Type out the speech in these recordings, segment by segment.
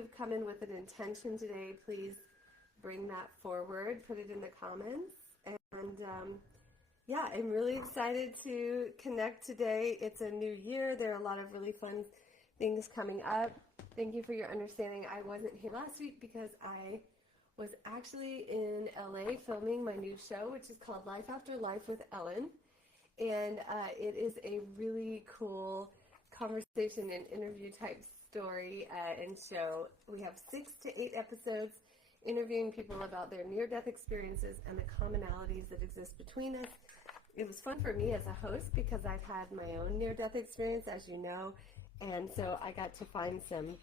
you've come in with an intention today, please bring that forward, put it in the comments. And yeah, I'm really excited to connect today. It's a new year. There are a lot of really fun things coming up. Thank you for your understanding. I wasn't here last week because I was actually in LA filming my new show, which is called Life After Life with Ellen. And it is a really cool conversation and interview type story and show. We have 6 to 8 episodes interviewing people about their near-death experiences and the commonalities that exist between us. It was fun for me as a host because I've had my own near-death experience, as you know, and so I got to find some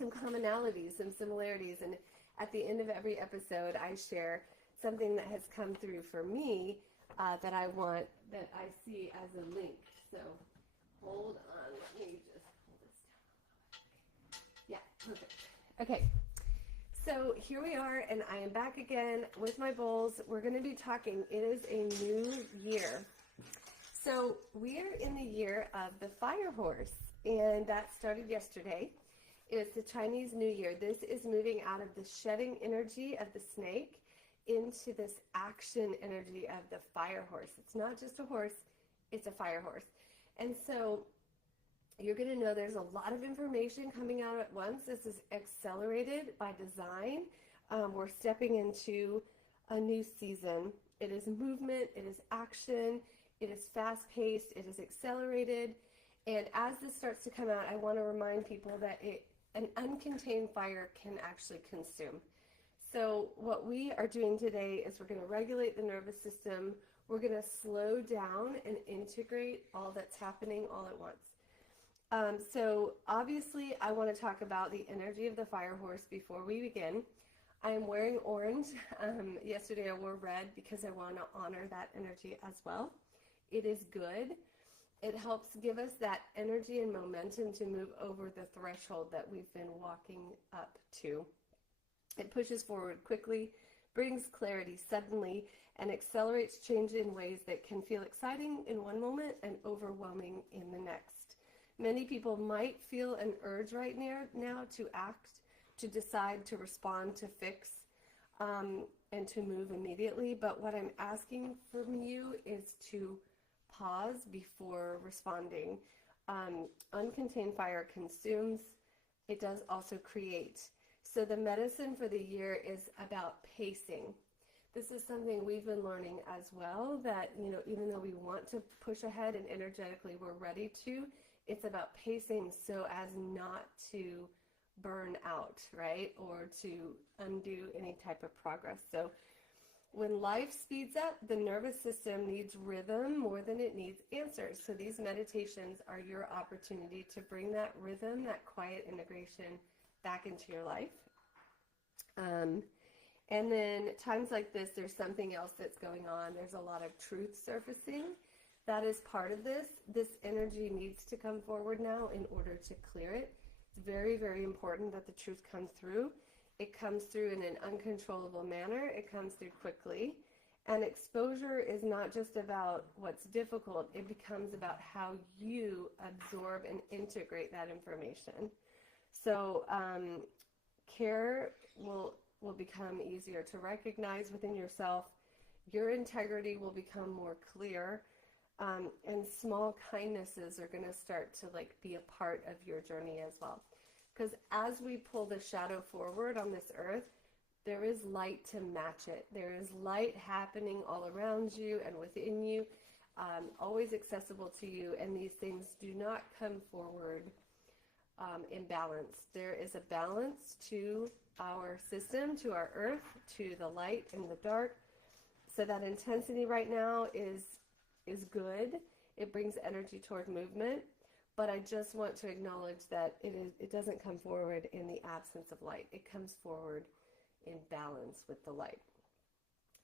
commonalities, some similarities, and at the end of every episode, I share something that has come through for me that I see as a link. So hold on, let me just hold this down. Yeah, perfect. Okay. So here we are, and I am back again with my bowls. We're going to be talking. It is a new year. So we are in the year of the fire horse, and that started yesterday. It's the Chinese New Year. This is moving out of the shedding energy of the snake into this action energy of the fire horse. It's not just a horse, it's a fire horse. And so you're going to know there's a lot of information coming out at once. This is accelerated by design. We're stepping into a new season. It is movement, it is action, it is fast-paced, it is accelerated. And as this starts to come out, I want to remind people that an uncontained fire can actually consume. So what we are doing today is we're going to regulate the nervous system. We're going to slow down and integrate all that's happening all at once. So obviously I want to talk about the energy of the fire horse before we begin. I am wearing orange. Yesterday I wore red because I want to honor that energy as well. It is good. It helps give us that energy and momentum to move over the threshold that we've been walking up to. It pushes forward quickly, brings clarity suddenly, and accelerates change in ways that can feel exciting in one moment and overwhelming in the next. Many people might feel an urge right now to act, to decide, to respond, to fix, and to move immediately. But what I'm asking from you is to pause before responding. Uncontained fire consumes. It does also create. So the medicine for the year is about pacing. This is something we've been learning as well, that, even though we want to push ahead and energetically we're ready to, it's about pacing so as not to burn out, right? Or to undo any type of progress. So when life speeds up, the nervous system needs rhythm more than it needs answers. So these meditations are your opportunity to bring that rhythm, that quiet integration back into your life. And then times like this, there's something else that's going on. There's a lot of truth surfacing. That is part of this. This energy needs to come forward now in order to clear it. It's very, very important that the truth comes through. It comes through in an uncontrollable manner. It comes through quickly. And exposure is not just about what's difficult. It becomes about how you absorb and integrate that information. So care will become easier to recognize within yourself. Your integrity will become more clear. And small kindnesses are going to start to be a part of your journey as well. Because as we pull the shadow forward on this earth, there is light to match it. There is light happening all around you and within you, always accessible to you. And these things do not come forward in balance. There is a balance to our system, to our earth, to the light and the dark. So that intensity right now is good. It brings energy toward movement, but I just want to acknowledge that it doesn't come forward in the absence of light. It comes forward in balance with the light.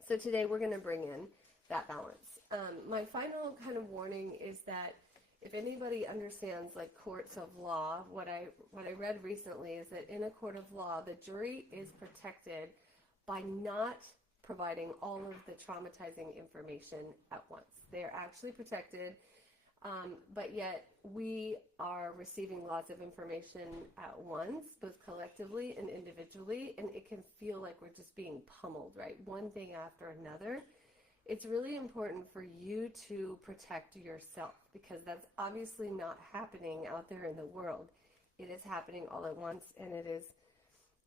So today we're going to bring in that balance. My final kind of warning is that if anybody understands courts of law, what I read recently is that in a court of law, the jury is protected by not providing all of the traumatizing information at once. They're actually protected But yet we are receiving lots of information at once, both collectively and individually, and it can feel like we're just being pummeled, right? One thing after another. It's really important for you to protect yourself, because that's obviously not happening out there in the world. It is happening all at once, and it is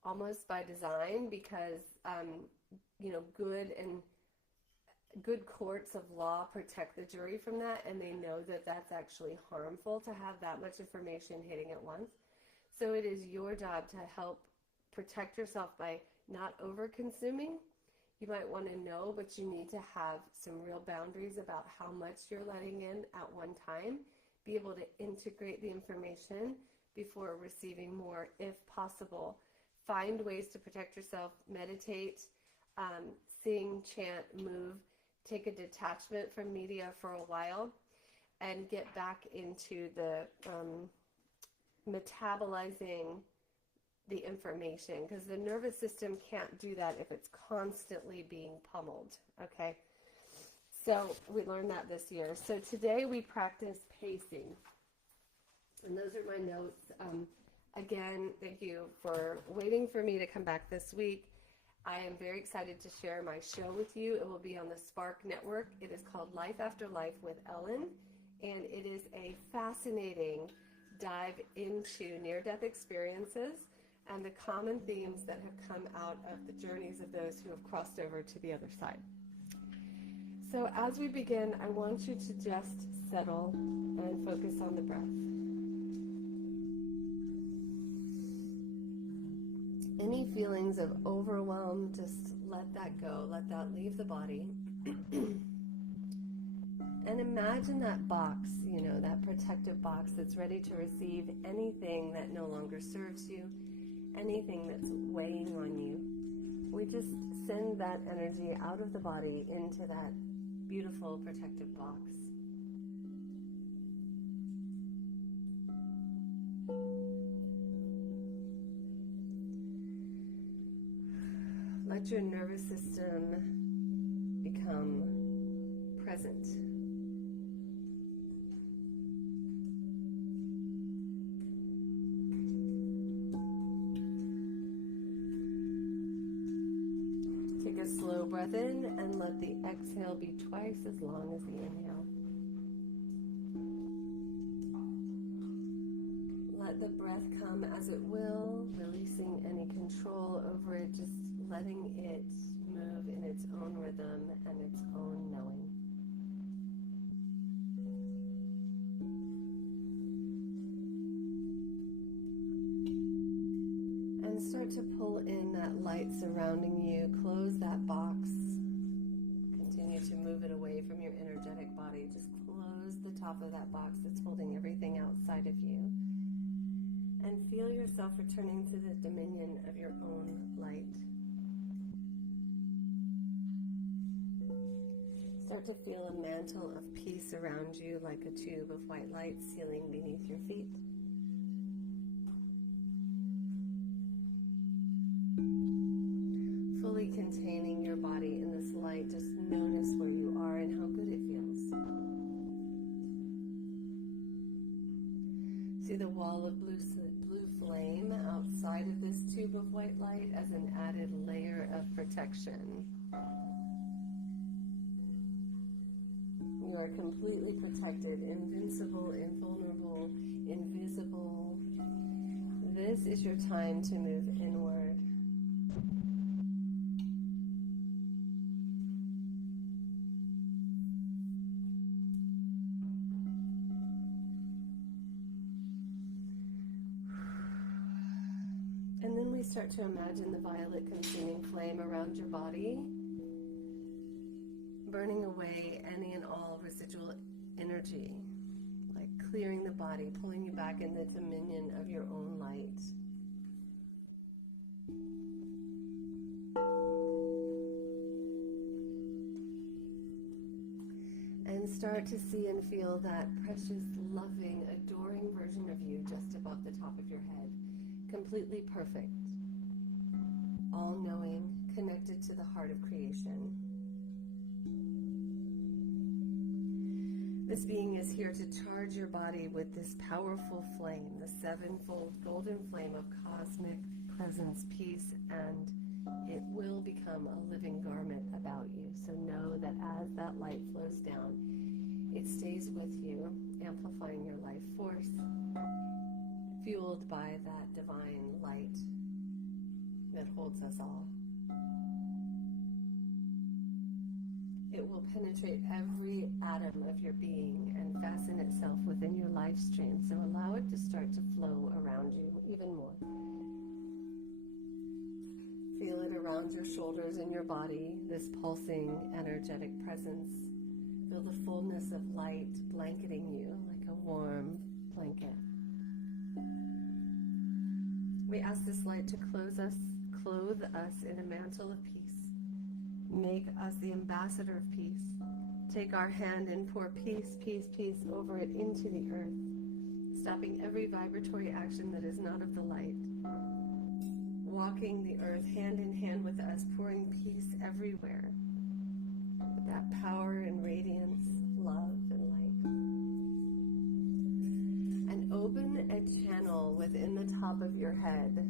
almost by design, because good courts of law protect the jury from that, and they know that that's actually harmful to have that much information hitting at once. So it is your job to help protect yourself by not over-consuming. You might want to know, but you need to have some real boundaries about how much you're letting in at one time. Be able to integrate the information before receiving more, if possible. Find ways to protect yourself. Meditate, sing, chant, move. Take a detachment from media for a while and get back into the metabolizing the information, because the nervous system can't do that if it's constantly being pummeled. Okay, so we learned that this year. So today we practice pacing, and those are my notes. Again, thank you for waiting for me to come back this week. I am very excited to share my show with you. It will be on the Spark Network. It is called Life After Life with Ellen, and it is a fascinating dive into near-death experiences and the common themes that have come out of the journeys of those who have crossed over to the other side. So as we begin, I want you to just settle and focus on the breath. Any feelings of overwhelm, just let that go. Let that leave the body. And imagine that box, that protective box that's ready to receive anything that no longer serves you, anything that's weighing on you. We just send that energy out of the body into that beautiful protective box. Let your nervous system become present. Take a slow breath in and let the exhale be twice as long as the inhale. Let the breath come as it will, releasing any control over it, just letting it move in its own rhythm and its own knowing. And start to pull in that light surrounding you. Close that box. Continue to move it away from your energetic body. Just close the top of that box that's holding everything outside of you. And feel yourself returning to the dominion of your own light. Start to feel a mantle of peace around you, like a tube of white light sealing beneath your feet. Fully containing your body in this light, just notice where you are and how good it feels. See the wall of blue flame outside of this tube of white light as an added layer of protection. You are completely protected, invincible, invulnerable, invisible. This is your time to move inward. And then we start to imagine the violet consuming flame around your body, burning away any and all residual energy, like clearing the body, pulling you back in the dominion of your own light. And start to see and feel that precious, loving, adoring version of you just above the top of your head. Completely perfect, all-knowing, connected to the heart of creation. This being is here to charge your body with this powerful flame, the sevenfold golden flame of cosmic presence, peace, and it will become a living garment about you. So know that as that light flows down, it stays with you, amplifying your life force, fueled by that divine light that holds us all. It will penetrate every atom of your being and fasten itself within your life stream. So allow it to start to flow around you even more. Feel it around your shoulders and your body, this pulsing, energetic presence. Feel the fullness of light blanketing you like a warm blanket. We ask this light to clothe us in a mantle of peace. Make us the ambassador of peace. Take our hand and pour peace, peace, peace over it into the earth, stopping every vibratory action that is not of the light. Walking the earth hand in hand with us, pouring peace everywhere. With that power and radiance, love and light. And open a channel within the top of your head.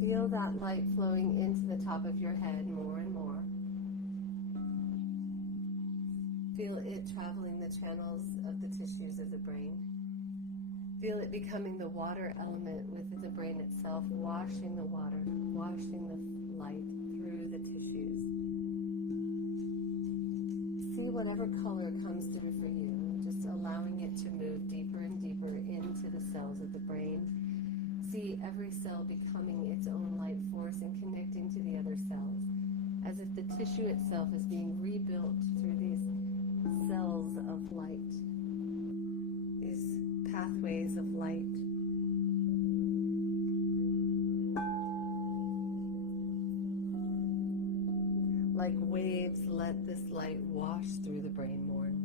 Feel that light flowing into the top of your head more and more. Feel it traveling the channels of the tissues of the brain. Feel it becoming the water element within the brain itself, washing the water, washing the light through the tissues. See whatever color comes through for you, just allowing it to move deeper and deeper into the cells of the brain. See every cell becoming its own light force and connecting to the other cells, as if the tissue itself is being rebuilt through these cells of light, these pathways of light. Like waves, let this light wash through the brain more and more.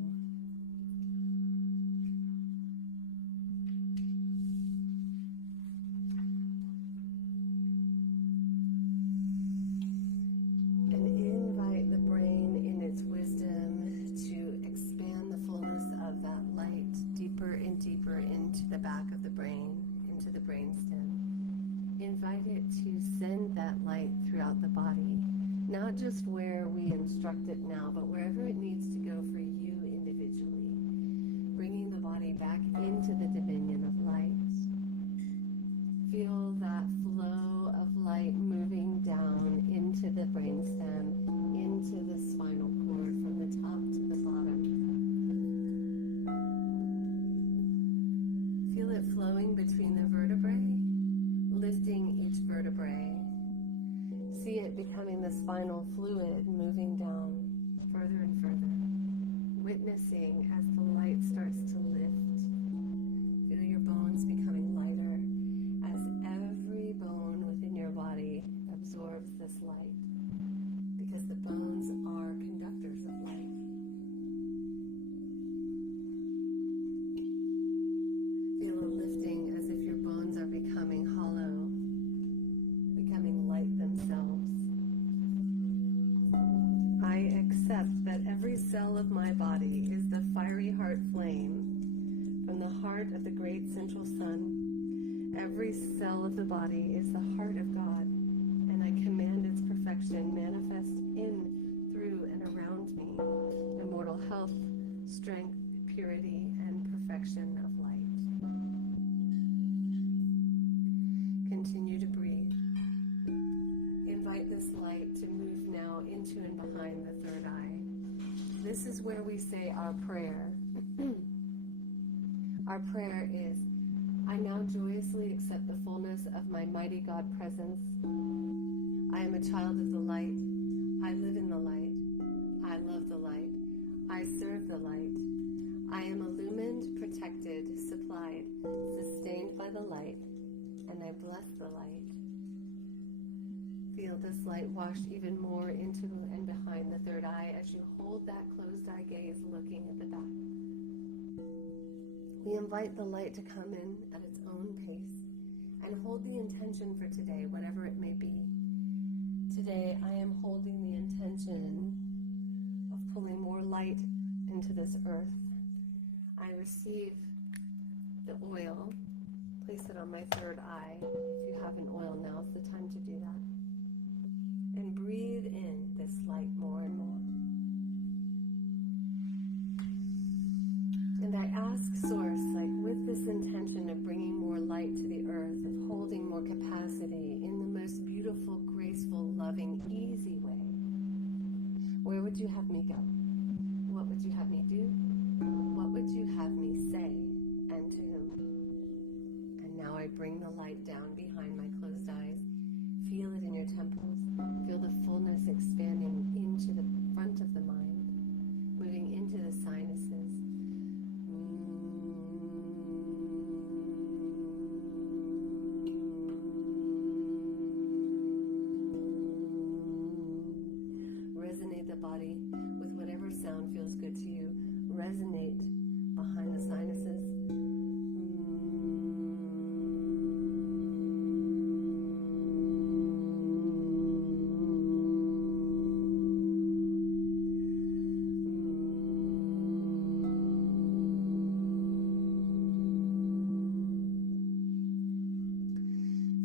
Deeper into the back of the brain, into the brainstem. Invite it to send that light throughout the body, not just where we instruct it now, but wherever it needs to go for you individually, bringing the body back into the dominion of light. Feel that flow of light moving down into the brainstem, into the spinal cord, from the top to the bottom. Feel it flowing between the vertebrae, lifting each vertebrae. See it becoming the spinal fluid moving down further and further. Witnessing as the light starts to lift. Feel your bones becoming lighter as every bone within your body absorbs this light. Because the bones are conductors of light. That every cell of my body is the fiery heart flame from the heart of the great central sun. Every cell of the body is the heart of God, and I command its perfection manifest in, through, and around me. Immortal health, strength, purity, and perfection of light. Continue to breathe. Invite this light to move now into and behind the third eye. This is where we say our prayer. Our prayer is, I now joyously accept the fullness of my mighty God presence. I am a child of the light. I live in the light. I love the light. I serve the light. I am illumined, protected, supplied, sustained by the light, and I bless the light. Feel this light wash even more into and behind the third eye as you hold that closed eye gaze looking at the back. We invite the light to come in at its own pace and hold the intention for today, whatever it may be. Today, I am holding the intention of pulling more light into this earth. I receive the oil, place it on my third eye. If you have an oil, now's the time to do that. And breathe in this light more and more. And I ask Source, like with this intention of bringing more light to the earth, of holding more capacity in the most beautiful, graceful, loving, easy way, where would you have me go? What would you have me do? What would you have me say? And to whom? And now I bring the light down behind my closed eyes. Feel it in your temples. Feel the fullness expanding into the front of the mind, moving into the sinuses. Resonate the body with whatever sound feels good to you. Resonate behind the sinuses.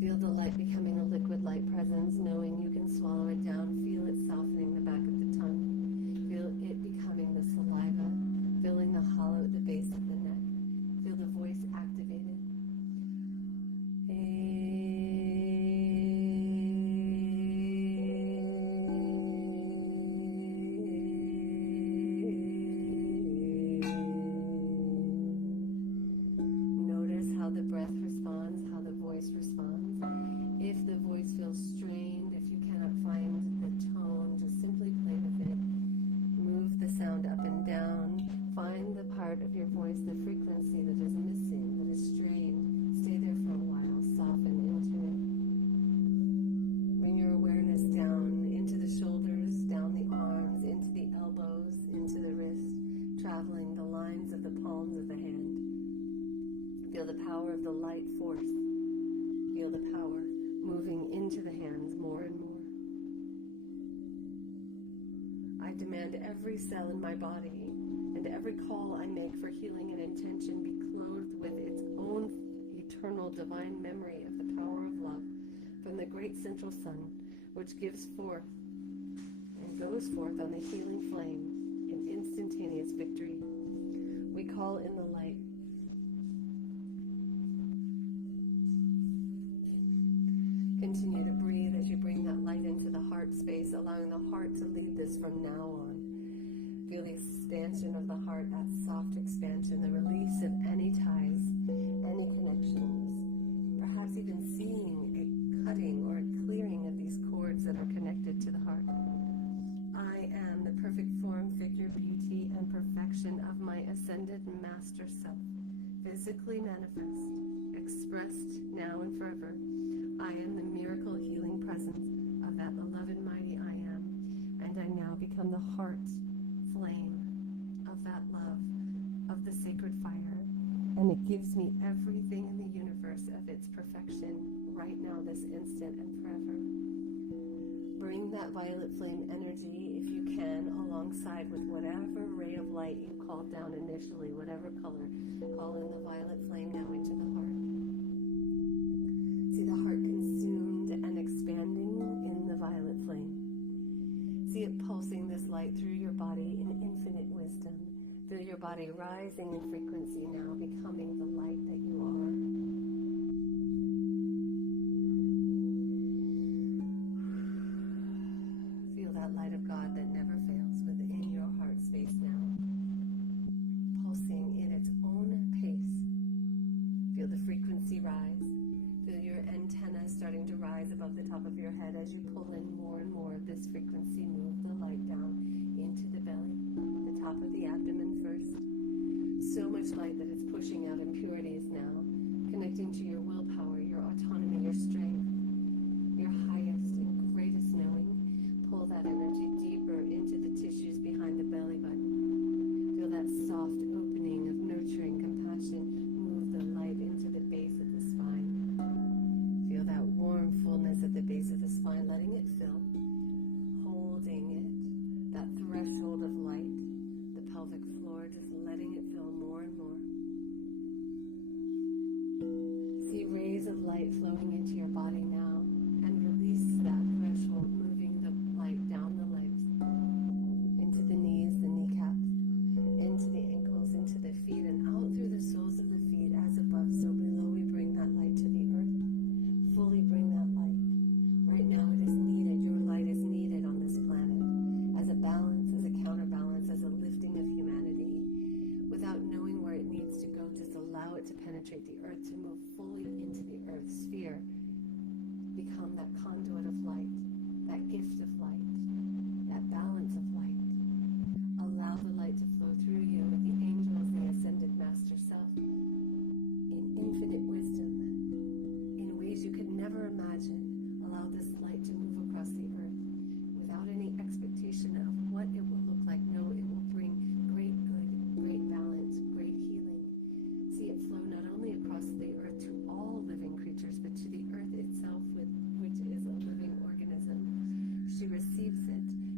Feel the light becoming a liquid light presence, knowing you can swallow it down. Feel it softening the back of the tongue. Feel it becoming the saliva, filling the hollow at the base of the neck. Feel the voice activated. Notice how the breath responds, how the voice responds. If the voice feels strained, if you cannot find the tone, just simply play with it. Move the sound up and down. Find the part of your voice, the frequency that is missing, that is strained. Stay there for a while. Soften into it. Bring your awareness down into the shoulders, down the arms, into the elbows, into the wrist, traveling the lines of the palms of the hand. Feel the power of the light force. Feel the power moving into the hands more and more. I demand every cell in my body and every call I make for healing and intention be clothed with its own eternal divine memory of the power of love from the great central sun, which gives forth and goes forth on the healing flame in instantaneous victory. We call in the light. Continue to breathe as you bring that light into the heart space, allowing the heart to lead this from now on. Feel the expansion of the heart, that soft expansion, the release of any ties, any connections, perhaps even seeing a cutting or a clearing of these cords that are connected to the heart. I am the perfect form, figure, beauty, and perfection of my ascended master self, physically manifest, expressed now and forever. I am the miracle healing presence of that beloved mighty I am, and I now become the heart flame of that love, of the sacred fire, and it gives me everything in the universe of its perfection right now, this instant and forever. Bring that violet flame energy, if you can, alongside with whatever ray of light you called down initially, whatever color. Call in the violet flame now into the heart. See the heart consumed and expanding in the violet flame. See it pulsing this light through your body in infinite wisdom. Feel your body rising in frequency now, becoming the light that you are. Feel that light of God that never fails within your heart space now, pulsing in its own pace. Feel the frequency rise. Feel your antennas starting to rise above the top of your head as you pull in more and more of this frequency. Move the light down into the belly, the top of the abdomen first. So much light that it's pushing out impurities now, connecting to your willpower, your autonomy, your strength, your highest and greatest knowing. Pull that energy deeper into the tissues behind the belly button. Feel that soft opening of nurturing compassion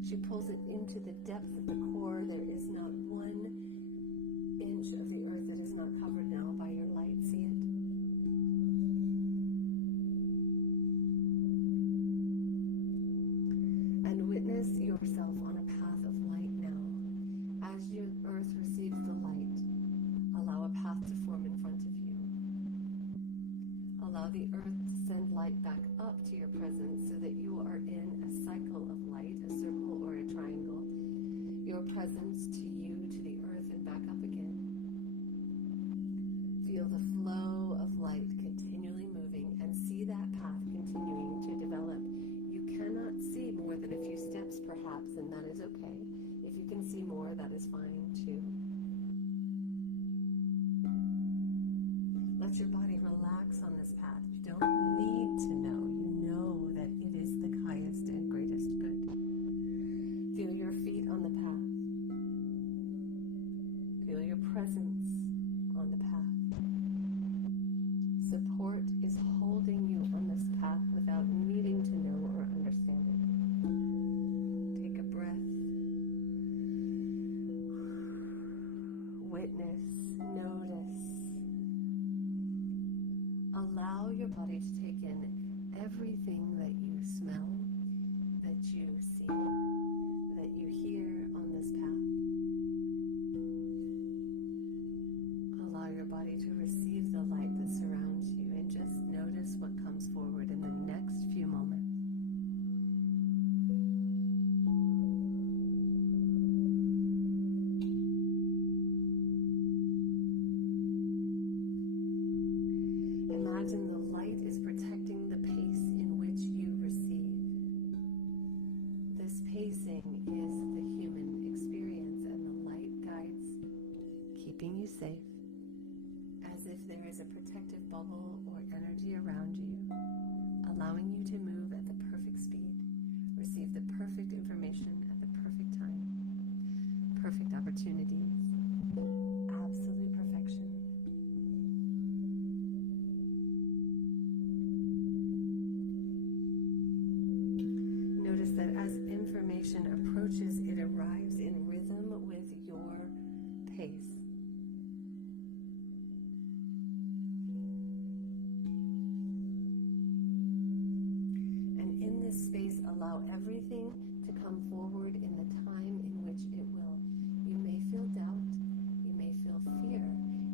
She pulls it into the depth of the core. There is not 1 inch of the earth that is not covered now by your light. See it? And witness yourself on a path of light now. As your earth receives the light, allow a path to form in front of you. Allow the earth to send light back up to your presence so that you are in a cycle of light, a circle or a triangle. Your presence to you, to the earth, and back up again. Feel the flow of light continually moving and see that path continuing to develop. You cannot see more than a few steps perhaps, and that is okay. If you can see more, that is fine too. Let your body relax on this path. You don't need to know. You know that it is the highest and greatest good. Feel your feet on the path. Feel your presence on the path. Support is holding you on this path without needing to know or understand it. Take a breath. Witness, notice. Allow your body to take in everything that you smell, that you see, that you hear on this path. Allow your body to receive the light that surrounds you and just notice what comes forward in the next few moments. Imagine the light is protecting the pace in which you receive. This pacing is the human experience, and the light guides, keeping you safe, as if there is a protective bubble or energy around you, allowing you to move at the perfect speed, receive the perfect information at the perfect time, perfect opportunities, absolute perfection. Notice that as information approaches, it arrives in rhythm with your pace. And in this space, allow everything to come forward in the time in which it will. You may feel doubt, you may feel fear,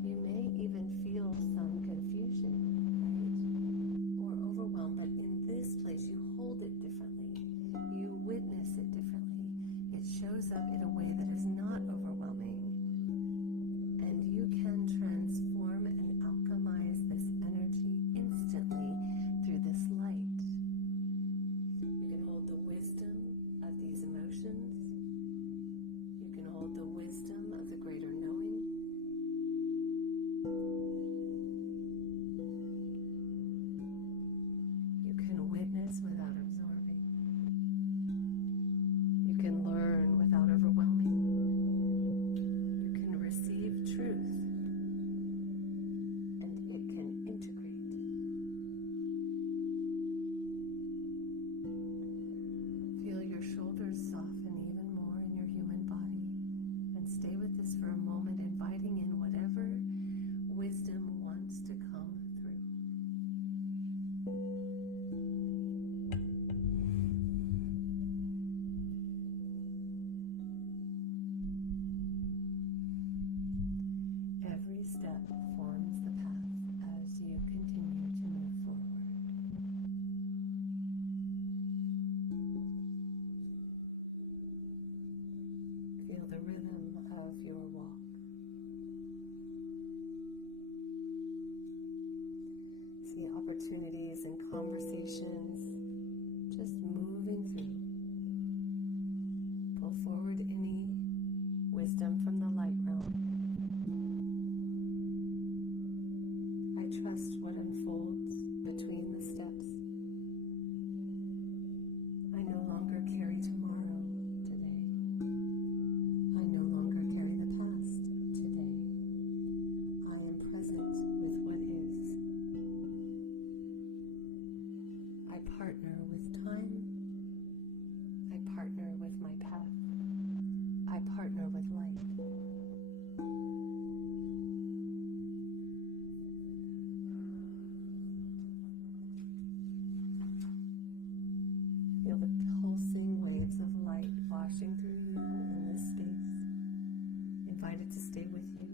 you may even feel some confusion, right? Or overwhelm, but in this place, you hold it differently. You witness it differently. It shows up in a way that is not overwhelming. And you can transform and alchemize this energy instantly through this light. You can hold the wisdom of these emotions. You can hold the wisdom of the greater knowing. You can witness without absorbing. You can learn without overwhelming. You can receive truth, and it can integrate. Feel your shoulders soften even more in your human body, and stay with this for a moment, inviting in whatever wisdom wants to come through. Every step forms the path as you continue to move forward. Feel the rhythm of your walk. See opportunities and conversations just moving through. Pull forward any wisdom from the light realm. I trust what unfolds between the steps. I no longer carry tomorrow today. I no longer carry the past today. I am present with what is. I partner with time washing through you in this space. Invite it to stay with you.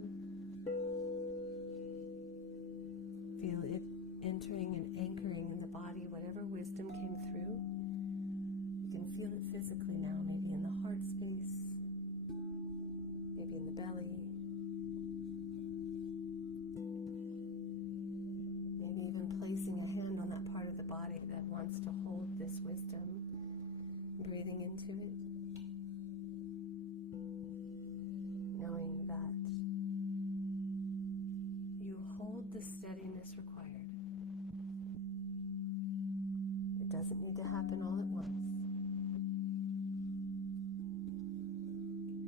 Feel it entering and anchoring in the body, whatever wisdom came through. You can feel it physically now, maybe in the heart space, maybe in the belly, maybe even placing a hand on that part of the body that wants to hold this wisdom, breathing into it, knowing that you hold the steadiness required. It doesn't need to happen all at once.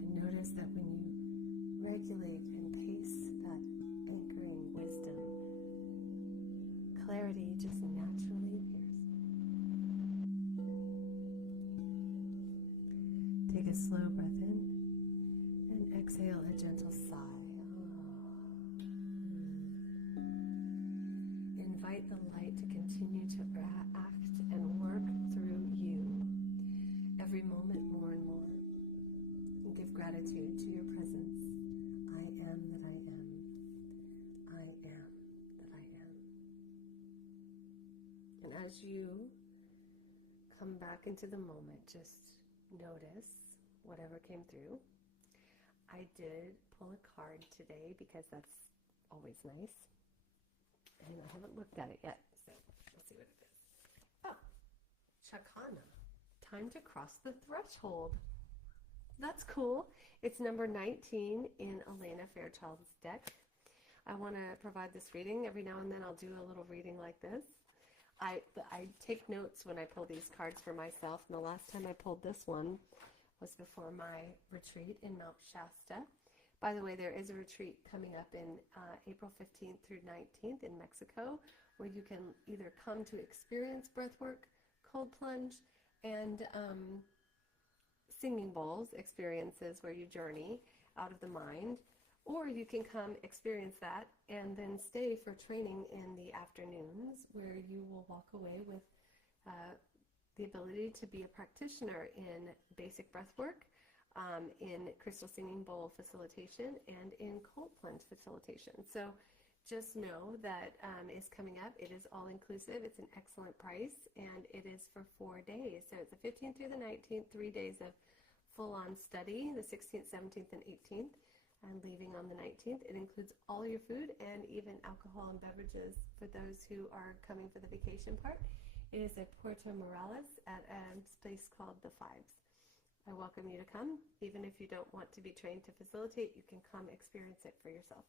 And notice that when you regulate and pace that anchoring wisdom, clarity just naturally appears. Take a slow breath in and exhale a gentle sigh. Invite the light to continue to act and work through you every moment more and more. And give gratitude to your presence. I am that I am. I am that I am. And as you come back into the moment, just notice whatever came through. I did pull a card today because that's always nice. And I haven't looked at it yet, so let's see what it is. Oh, Chakana. Time to cross the threshold. That's cool. It's number 19 in Elena Fairchild's deck. I want to provide this reading. Every now and then I'll do a little reading like this. I take notes when I pull these cards for myself, and the last time I pulled this one was before my retreat in Mount Shasta. By the way, there is a retreat coming up in April 15th through 19th in Mexico, where you can either come to experience breathwork, cold plunge, and singing bowls experiences where you journey out of the mind, or you can come experience that and then stay for training in the afternoons, where you will walk away with the ability to be a practitioner in basic breathwork, in crystal singing bowl facilitation, and in cold plunge facilitation. So just know that is coming up. It is all inclusive. It's an excellent price, and it is for 4 days. So it's the 15th through the 19th, 3 days of full-on study, the 16th, 17th, and 18th, and leaving on the 19th. It includes all your food and even alcohol and beverages for those who are coming for the vacation part. It is at Puerto Morales at a place called The Fives. I welcome you to come. Even if you don't want to be trained to facilitate, you can come experience it for yourself.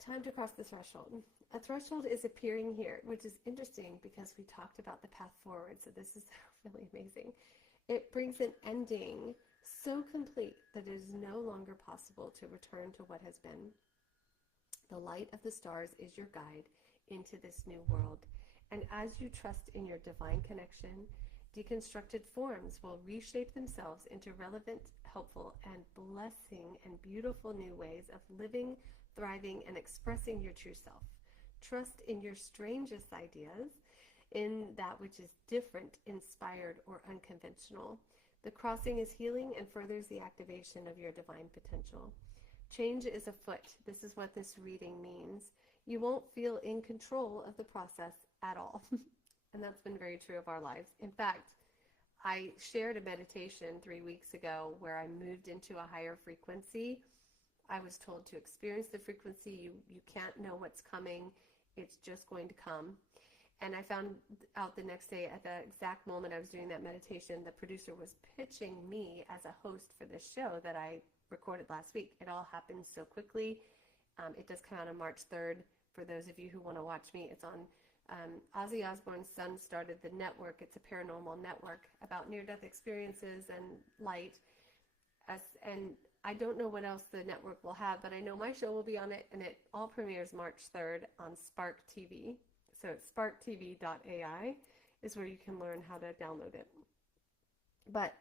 Time to cross the threshold. A threshold is appearing here, which is interesting because we talked about the path forward, so this is really amazing. It brings an ending so complete that it is no longer possible to return to what has been. The light of the stars is your guide into this new world, and as you trust in your divine connection, deconstructed forms will reshape themselves into relevant, helpful, and blessing and beautiful new ways of living, thriving, and expressing your true self. Trust in your strangest ideas, in that which is different, inspired, or unconventional. The crossing is healing and furthers the activation of your divine potential. Change is afoot. This is what this reading means. You won't feel in control of the process at all. And that's been very true of our lives. In fact, I shared a meditation 3 weeks ago where I moved into a higher frequency. I was told to experience the frequency. You can't know what's coming. It's just going to come. And I found out the next day, at the exact moment I was doing that meditation, the producer was pitching me as a host for this show that I recorded last week. It all happened so quickly. It does come out on March 3rd. For those of you who want to watch me, it's on Ozzy Osbourne's son started the network. It's a paranormal network about near-death experiences and light. And I don't know what else the network will have, but I know my show will be on it, and it all premieres March 3rd on Spark TV. So sparktv.ai is where you can learn how to download it. But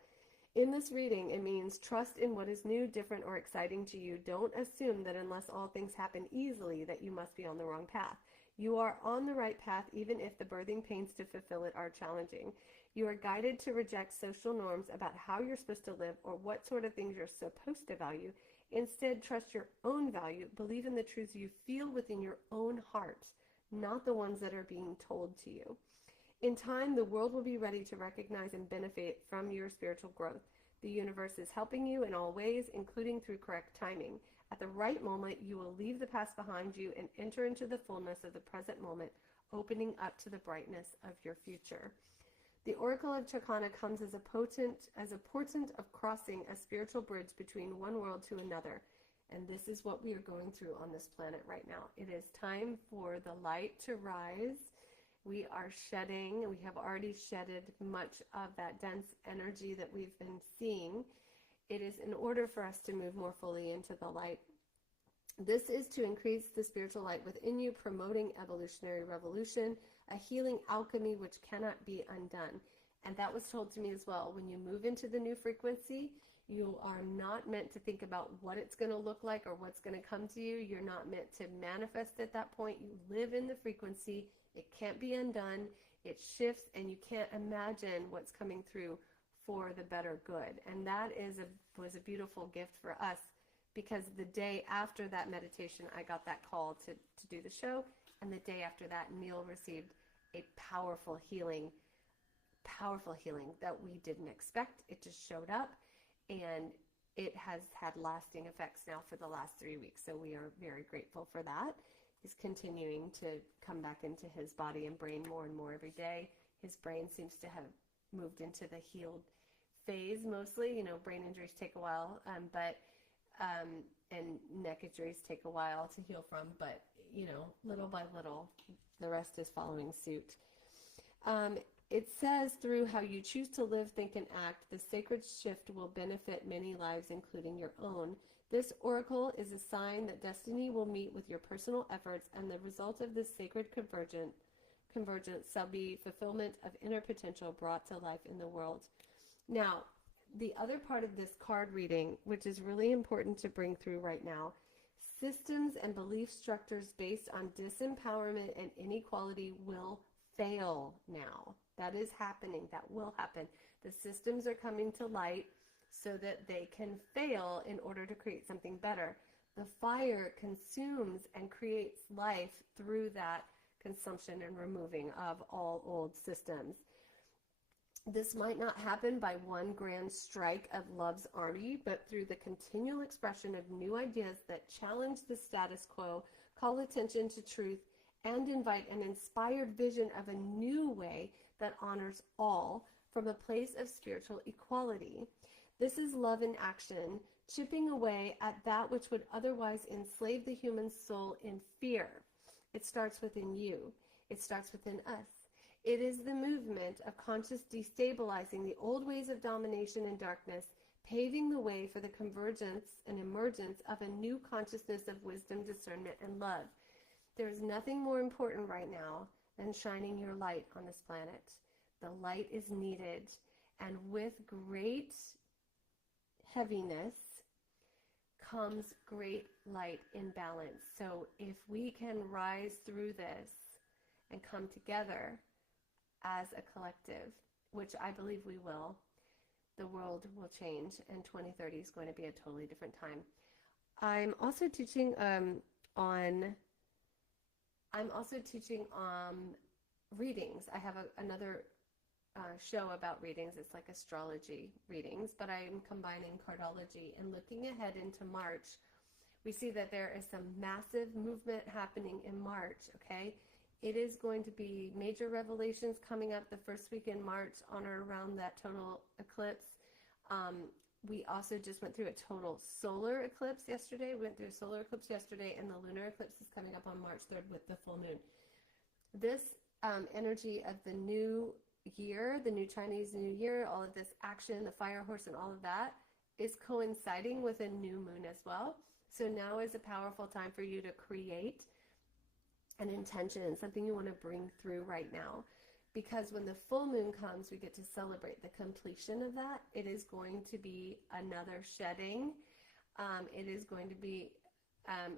in this reading, it means trust in what is new, different, or exciting to you. Don't assume that unless all things happen easily that you must be on the wrong path. You are on the right path even if the birthing pains to fulfill it are challenging. You are guided to reject social norms about how you're supposed to live or what sort of things you're supposed to value. Instead, trust your own value. Believe in the truths you feel within your own heart, not the ones that are being told to you. In time, the world will be ready to recognize and benefit from your spiritual growth. The universe is helping you in all ways, including through correct timing. At the right moment, you will leave the past behind you and enter into the fullness of the present moment, opening up to the brightness of your future. The Oracle of Chakana comes as a portent of crossing a spiritual bridge between one world to another. And this is what we are going through on this planet right now. It is time for the light to rise. We are shedding, we have already shedded much of that dense energy that we've been seeing. It is in order for us to move more fully into the light. This is to increase the spiritual light within you, promoting evolutionary revolution, a healing alchemy which cannot be undone. And that was told to me as well. When you move into the new frequency, you are not meant to think about what it's going to look like or what's going to come to you. You're not meant to manifest at that point. You live in the frequency. It can't be undone. It shifts, and you can't imagine what's coming through for the better good. And that was a beautiful gift for us, because the day after that meditation, I got that call to do the show. And the day after that, Neil received a powerful healing that we didn't expect. It just showed up, and it has had lasting effects now for the last 3 weeks. So we are very grateful for that. He's continuing to come back into his body and brain more and more every day. His brain seems to have moved into the healed phase mostly. You know, brain injuries take a while, and neck injuries take a while to heal from. But, you know, little by little, the rest is following suit. It says, through how you choose to live, think, and act, the sacred shift will benefit many lives, including your own. This oracle is a sign that destiny will meet with your personal efforts, and the result of this sacred convergence shall be fulfillment of inner potential brought to life in the world. Now, the other part of this card reading, which is really important to bring through right now, systems and belief structures based on disempowerment and inequality will fail now. That is happening. That will happen. The systems are coming to light so that they can fail in order to create something better. The fire consumes and creates life through that consumption and removing of all old systems. This might not happen by one grand strike of love's army, but through the continual expression of new ideas that challenge the status quo, call attention to truth, and invite an inspired vision of a new way that honors all from a place of spiritual equality. This is love in action, chipping away at that which would otherwise enslave the human soul in fear. It starts within you. It starts within us. It is the movement of conscious destabilizing the old ways of domination and darkness, paving the way for the convergence and emergence of a new consciousness of wisdom, discernment, and love. There is nothing more important right now than shining your light on this planet. The light is needed, and with great heaviness comes great light in balance. So if we can rise through this and come together as a collective, which I believe we will, the world will change, and 2030 is going to be a totally different time. I'm also teaching on readings. I have another show about readings. It's like astrology readings, but I'm combining cardology. And looking ahead into March, we see that there is some massive movement happening in March, okay? It is going to be major revelations coming up the first week in March on or around that total eclipse. We also just went through a total solar eclipse yesterday. We went through a solar eclipse yesterday, and the lunar eclipse is coming up on March 3rd with the full moon. This energy of the new year, the new Chinese New Year, all of this action, the fire horse and all of that is coinciding with a new moon as well. So now is a powerful time for you to create an intention, something you want to bring through right now. Because when the full moon comes, we get to celebrate the completion of that. It is going to be another shedding. It is going to be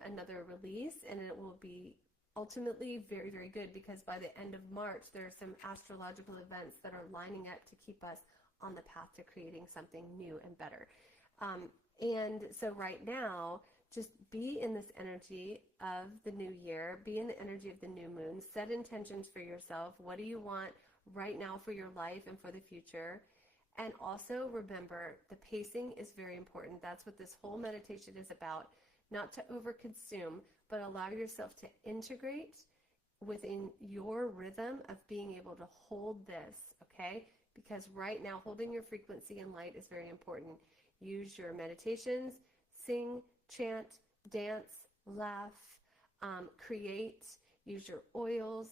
another release, and it will be ultimately very, very good, because by the end of March, there are some astrological events that are lining up to keep us on the path to creating something new and better. And so right now, just be in this energy of the new year, be in the energy of the new moon, set intentions for yourself. What do you want right now for your life and for the future? And also remember, the pacing is very important. That's what this whole meditation is about. Not to overconsume, but allow yourself to integrate within your rhythm of being able to hold this, okay? Because right now, holding your frequency and light is very important. Use your meditations, sing, chant, dance, laugh, create, use your oils,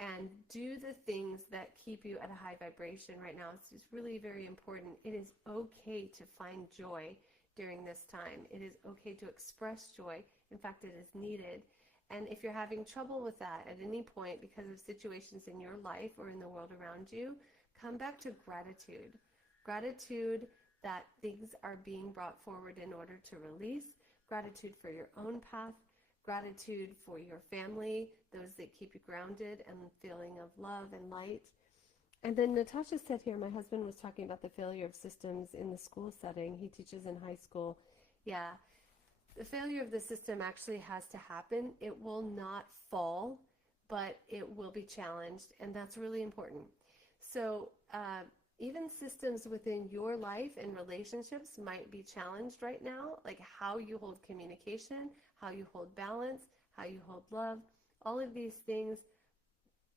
and do the things that keep you at a high vibration right now. It's just really very important. It is okay to find joy during this time. It is okay to express joy. In fact, it is needed. And if you're having trouble with that at any point because of situations in your life or in the world around you, come back to gratitude. Gratitude that things are being brought forward in order to release. Gratitude for your own path. Gratitude for your family, those that keep you grounded and feeling of love and light. And then Natasha said here, my husband was talking about the failure of systems in the school setting. He teaches in high school. Yeah, the failure of the system actually has to happen. It will not fall, but it will be challenged, and that's really important. So even systems within your life and relationships might be challenged right now, like how you hold communication, how you hold balance, how you hold love. All of these things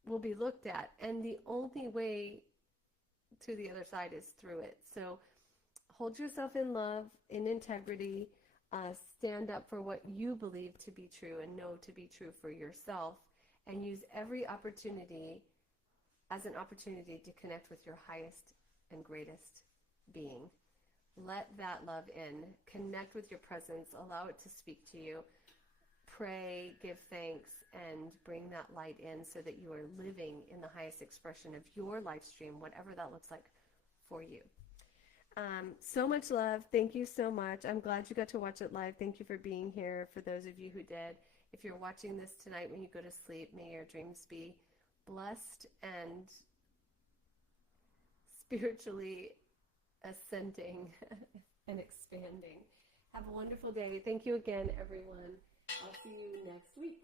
will be looked at, and the only way to the other side is through it. So hold yourself in love, in integrity, stand up for what you believe to be true and know to be true for yourself, and use every opportunity as an opportunity to connect with your highest and greatest being. Let that love in. Connect with your presence. Allow it to speak to you. Pray, give thanks, and bring that light in so that you are living in the highest expression of your life stream, whatever that looks like for you. So much love. Thank you so much. I'm glad you got to watch it live. Thank you for being here, for those of you who did. If you're watching this tonight when you go to sleep, may your dreams be blessed and spiritually ascending and expanding. Have a wonderful day. Thank you again, everyone. I'll see you next week.